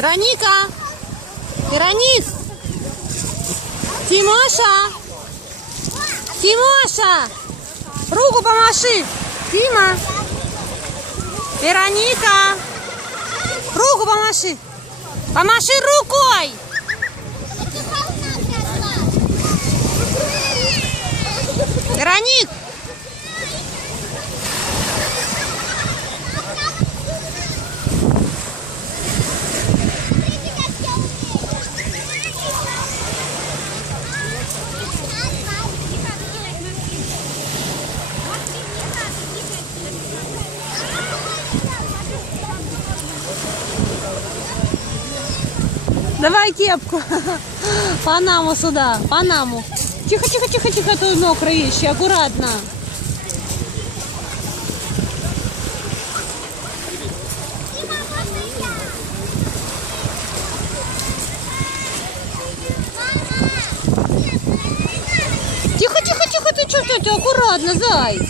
Вероника! Вероник! Тимоша! Тимоша! Руку помаши! Тима! Вероника! Руку помаши! Помаши рукой! Вероник! Давай кепку. Панаму сюда. Панаму. Тихо, тихо, тихо, тихо, тут мокрые вещи. Аккуратно. Тихо, тихо, тихо, ты что, ты аккуратно, зай.